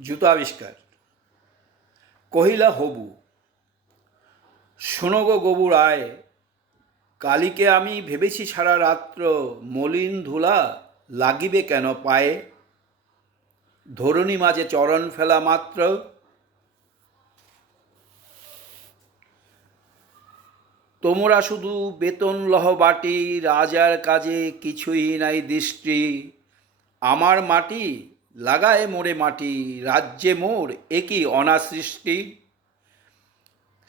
জুতো আবিষ্কার। কহিলা হবু, শোনো গো গবু রায়, কালিকে আমি ভেবেছি সারা রাত্র, মলিন ধুলা লাগিবে কেন পায়ে? ধরণী মাঝে চরণ ফেলা মাত্র তোমরা শুধু বেতন লহ বাটি, রাজার কাজে কিছুই নাই দৃষ্টি। আমার মাটি লাগায় মোরে মাটি, রাজ্যে মোর একই অনাসৃষ্টি।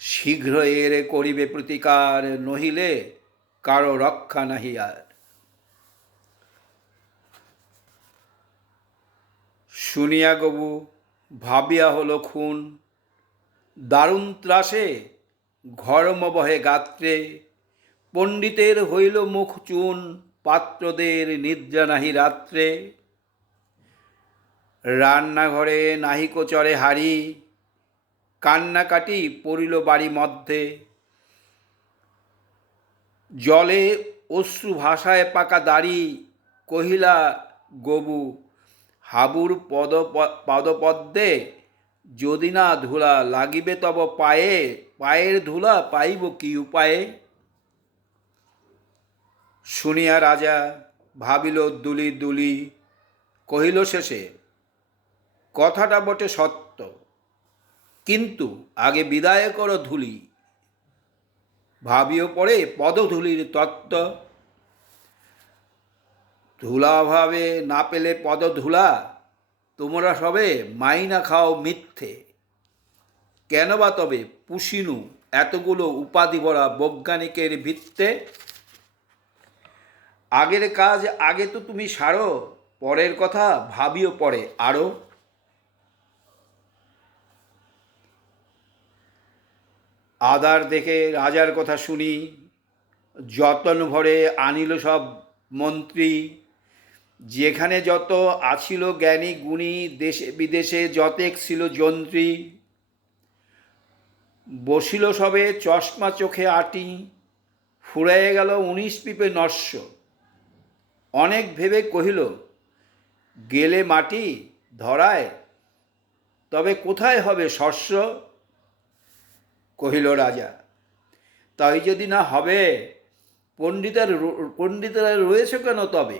শীঘ্র এর করিবে প্রতিকার, নহিলে কারো রক্ষা নাহি আর। শুনিয়া গবু ভাবিয়া হলো খুন, দারুণ ত্রাসে ঘর্ম বহে গাত্রে। পণ্ডিতের হইল মুখ চুন, পাত্রদের নিদ্রা নাহি রাত্রে। রান্নাঘরে নাহিক চরে হাড়ি, কান্নাকাটি পড়িল বাড়ি মধ্যে। জলে অশ্রু ভাষায় পাকা দাড়ি, কহিলা গবু হাবুর পদপদ্মে যদি না ধুলা লাগিবে তব পায়ে, পায়ের ধুলা পাইব কি উপায়ে? শুনিয়া রাজা ভাবিল দুলি দুলি, কহিল শেষে কথাটা বটে সত্য, কিন্তু আগে বিদায় করো ধুলি। ভাবিও পড়ে পদধূলির তত্ত্ব, ধুলা অভাবে না পেলে পদধূলা, তোমরা সবে মাইনা খাও মিথ্যে। কেন বা তবে পুষিনু এতগুলো উপাধি ভরা বৈজ্ঞানিকের ভিত্তে? আগের কাজ আগে তো তুমি সারো, পরের কথা ভাবিও পরে আরও। আদার দেখে রাজার কথা শুনি, যতন ভরে আনিল সব মন্ত্রী। যেখানে যত আছিল জ্ঞানী গুণী, দেশে বিদেশে যতেক ছিল যন্ত্রী। বসিল সবে চশমা চোখে আটি, ফুরাইয়া গেল 19 পিপে নস্য। অনেক ভেবে কহিল, গেলে মাটি ধরায় তবে কোথায় হবে শস্য? কহিল রাজা, তাই যদি না হবে পণ্ডিতেরা রয়েছে কেন তবে?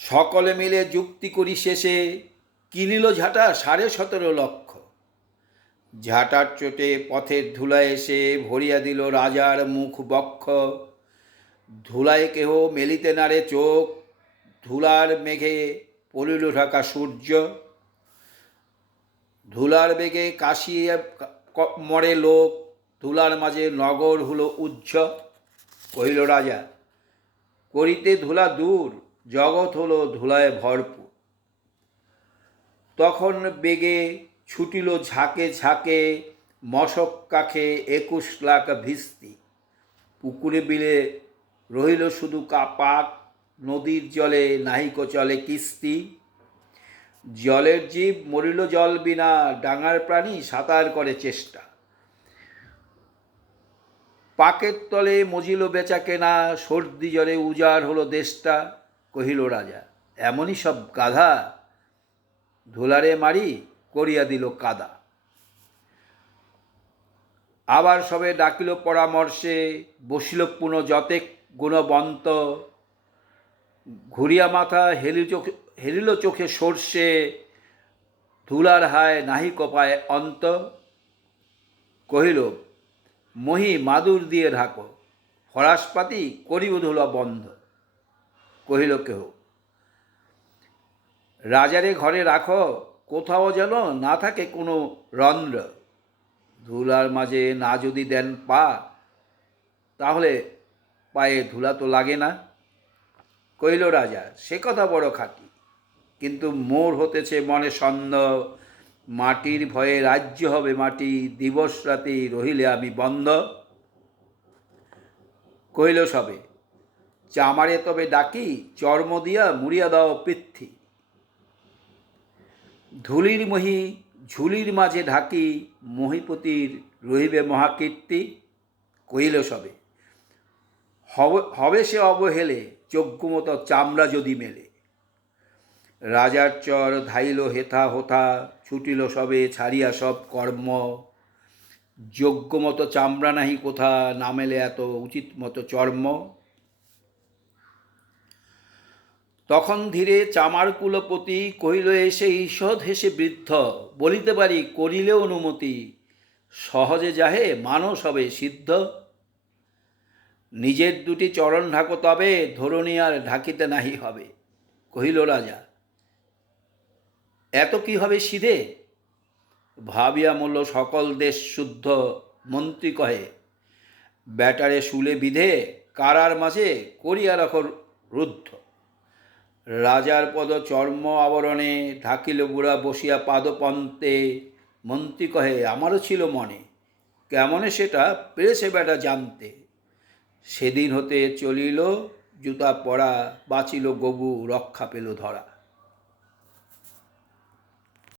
সকলে মিলে যুক্তি করি শেষে, কিনিল ঝাঁটা 17.5 লক্ষ। ঝাঁটার চোটে পথের ধুলায় এসে ভরিয়া দিল রাজার মুখ বক্ষ। ধুলায় কেহ মেলিতে নারে চোখ, ধুলার মেঘে পড়িল ঢাকা সূর্য। ধুলার বেগে কাশিয়ে মরে লোক, ধুলার মাঝে নগর হলো উজ্জ। কহিল রাজা, করিতে ধুলা দূর, জগৎ হলো ধুলায় ভরপুর। তখন বেগে ছুটিল ঝাঁকে ঝাঁকে, মশক কাখে 21 লাখ ভিস্তি। পুকুরে বিলে রহিল শুধু পাক, নদীর জলে নাহিক চলে কিস্তি। জলের জীব মরিল জল বিনা, ডাঙার প্রাণী সাঁতার করে চেষ্টা। পাকের তলে মজিল বেচা কেনা, সর্দি জ্বরে উজাড় হলো দেশটা। কহিল রাজা, এমনই সব গাধা, ধুলারে মারি করিয়া দিল কাদা। আবার সবে ডাকিল পরামর্শে, বসিল পুনঃ যতেক গুণবন্ত। ঘুরিয়া মাথা হেলিল চোখে সর্ষে, ধুলার হায় নাহি কপায় অন্ত। কহিল, মহি মাদুর দিয়ে ঢাকো, ফরাসপাতি করিব ধুলা বন্ধ। কহিল কেহ, রাজারে ঘরে রাখো, কোথাও যেন না থাকে কোনো রন্ধ্র। ধুলার মাঝে না যদি দেন পা, তাহলে পায়ে ধুলা তো লাগে না। কহিল রাজা, সে কথা বড় খাঁটি, কিন্তু মোর হতেছে মনে সন্দেহ। মাটির ভয়ে রাজ্য হবে মাটি, দিবস রাতি রহিলে আমি বন্ধ। কহিল সবে, চামারে তবে ডাকি, চর্ম দিয়া মুড়িয়া দাও পৃথ্বী। ধুলির মহি ঝুলির মাঝে ঢাকি, মহিপতির রহিবে মহাকীর্তি। কহিল সবে, হবে সে অবহেলে, যোগ্যমতো চামড়া যদি মেলে। রাজার চর ধাইল হেথা হোথা, ছুটিল সবে ছাড়িয়া সব কর্ম। যোগ্য মতো চামড়া নাহি কোথা, নামেলে এত উচিত মতো চর্ম। তখন ধীরে চামার কুলপতি কহিল এসে ঈষৎ হেসে বৃদ্ধ, বলিতে পারি করিলে অনুমতি, সহজে যাহে মানস হবে সিদ্ধ। নিজের দুটি চরণ ঢাকো তবে, ধরণী আর ঢাকিতে নাহি হবে। কহিল রাজা, এত কি হবে সিধে? ভাবিয়া মূল্য সকল দেশ শুদ্ধ। মন্ত্রী কহে, ব্যাটারে শুলে বিধে, কারার মাঝে করিয়া রাখো রুদ্ধ। রাজার পদ চর্ম আবরণে, ঢাকিল বুড়া বসিয়া পাদপন্তে। মন্ত্রী কহে, আমারও ছিল মনে, কেমনে সেটা পেরেছে বেটা জানতে। সেদিন হতে চলিল জুতা পরা, বাঁচিল গবু রক্ষা পেল ধরা।